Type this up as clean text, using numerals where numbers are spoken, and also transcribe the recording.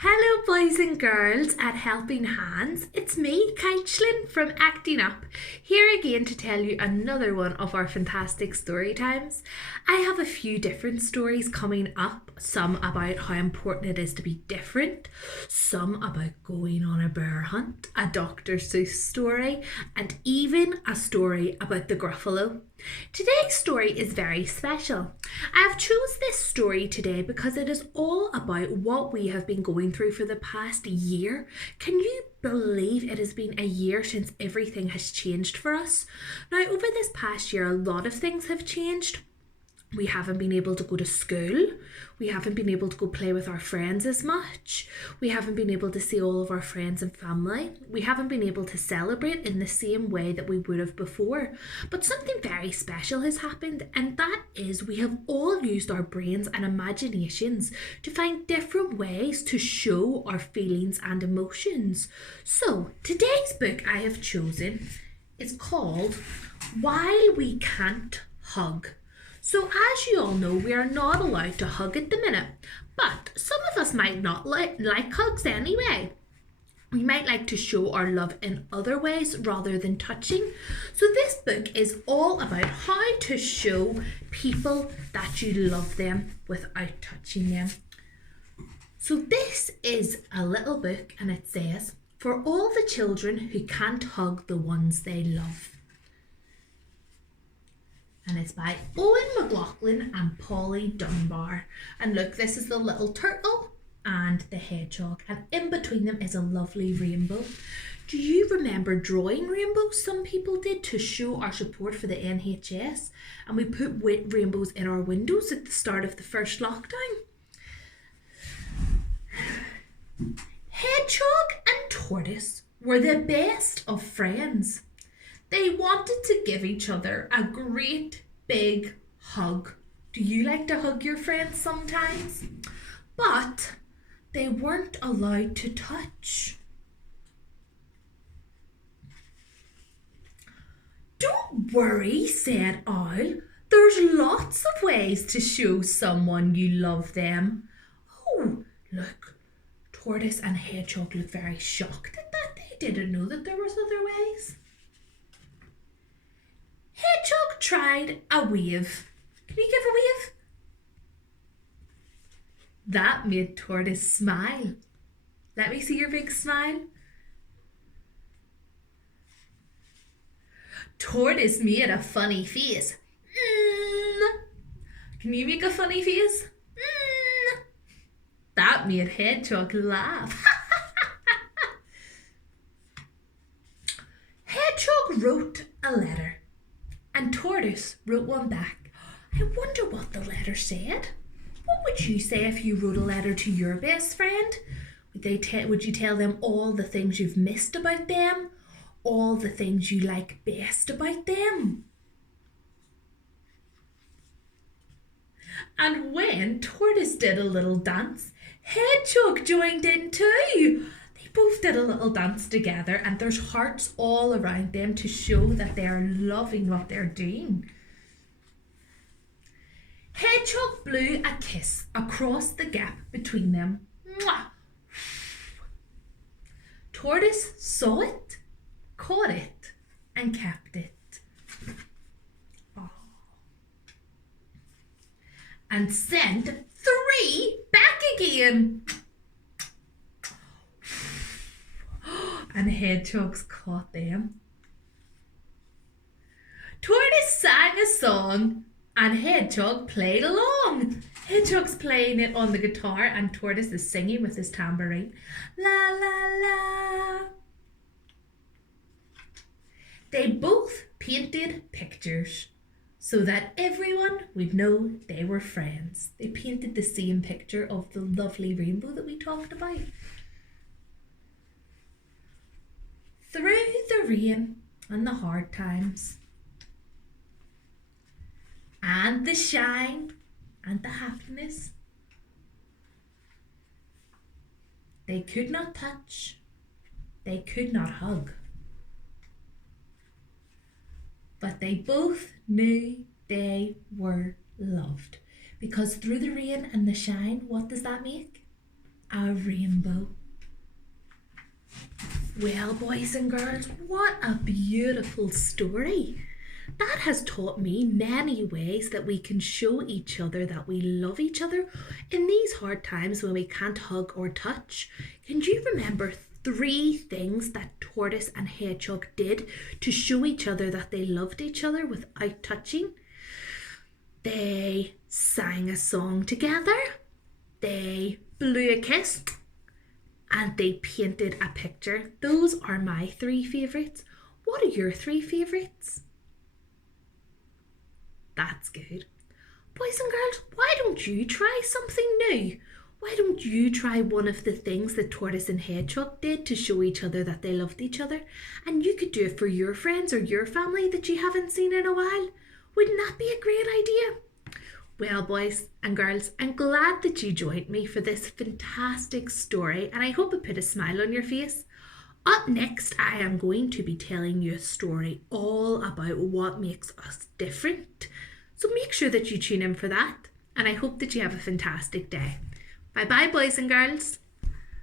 Hello, boys and girls at Helping Hands. It's me, Kaichlin from Acting Up, here again to tell you another one of our fantastic story times. I have a few different stories coming up, some about how important it is to be different, some about going on a bear hunt, a Dr. Seuss story, and even a story about the Gruffalo. Today's story is very special. I have chose this story today because it is all about what we have been going through for the past year. Can you believe it has been a year since everything has changed for us? Now, over this past year, a lot of things have changed. We haven't been able to go to school. We haven't been able to go play with our friends as much. We haven't been able to see all of our friends and family. We haven't been able to celebrate in the same way that we would have before. But something very special has happened, and that is we have all used our brains and imaginations to find different ways to show our feelings and emotions. So, today's book I have chosen is called Why We Can't Hug. So as you all know, we are not allowed to hug at the minute, but some of us might not like hugs anyway. We might like to show our love in other ways rather than touching. So this book is all about how to show people that you love them without touching them. So this is a little book and it says, for all the children who can't hug the ones they love. And it's by Owen McLaughlin and Polly Dunbar. And look, this is the little turtle and the hedgehog, and in between them is a lovely rainbow. Do you remember drawing rainbows? Some people did to show our support for the NHS, and we put rainbows in our windows at the start of the first lockdown. Hedgehog and tortoise were the best of friends. They wanted to give each other a great big hug. Do you like to hug your friends sometimes? But they weren't allowed to touch. Don't worry, said Owl. There's lots of ways to show someone you love them. Oh, look, tortoise and hedgehog look very shocked at that. They didn't know that there was other ways. Hedgehog tried a wave. Can you give a wave? That made Tortoise smile. Let me see your big smile. Tortoise made a funny face. Can you make a funny face? That made Hedgehog laugh. Hedgehog wrote a letter. And Tortoise wrote one back. I wonder what the letter said. What would you say if you wrote a letter to your best friend? Would you tell them all the things you've missed about them? All the things you like best about them? And when Tortoise did a little dance, Hedgehog joined in too. Both did a little dance together, and there's hearts all around them to show that they are loving what they're doing. Hedgehog blew a kiss across the gap between them. Mwah! Tortoise saw it, caught it, and kept it. Oh. And sent 3 back again. And Hedgehog's caught them. Tortoise sang a song and Hedgehog played along. Hedgehog's playing it on the guitar and Tortoise is singing with his tambourine. La la la. They both painted pictures so that everyone would know they were friends. They painted the same picture of the lovely rainbow that we talked about. Through the rain and the hard times, and the shine and the happiness, they could not touch, they could not hug, but they both knew they were loved. Because through the rain and the shine, what does that make? A rainbow. Well, boys and girls, what a beautiful story. That has taught me many ways that we can show each other that we love each other in these hard times when we can't hug or touch. Can you remember 3 things that Tortoise and Hedgehog did to show each other that they loved each other without touching? They sang a song together, they blew a kiss, and they painted a picture. Those are my 3 favourites. What are your 3 favourites? That's good. Boys and girls, why don't you try something new? Why don't you try one of the things that Tortoise and Hedgehog did to show each other that they loved each other? And you could do it for your friends or your family that you haven't seen in a while. Wouldn't that be a great idea? Well, boys and girls, I'm glad that you joined me for this fantastic story, and I hope it put a smile on your face. Up next, I am going to be telling you a story all about what makes us different. So make sure that you tune in for that, and I hope that you have a fantastic day. Bye bye, boys and girls.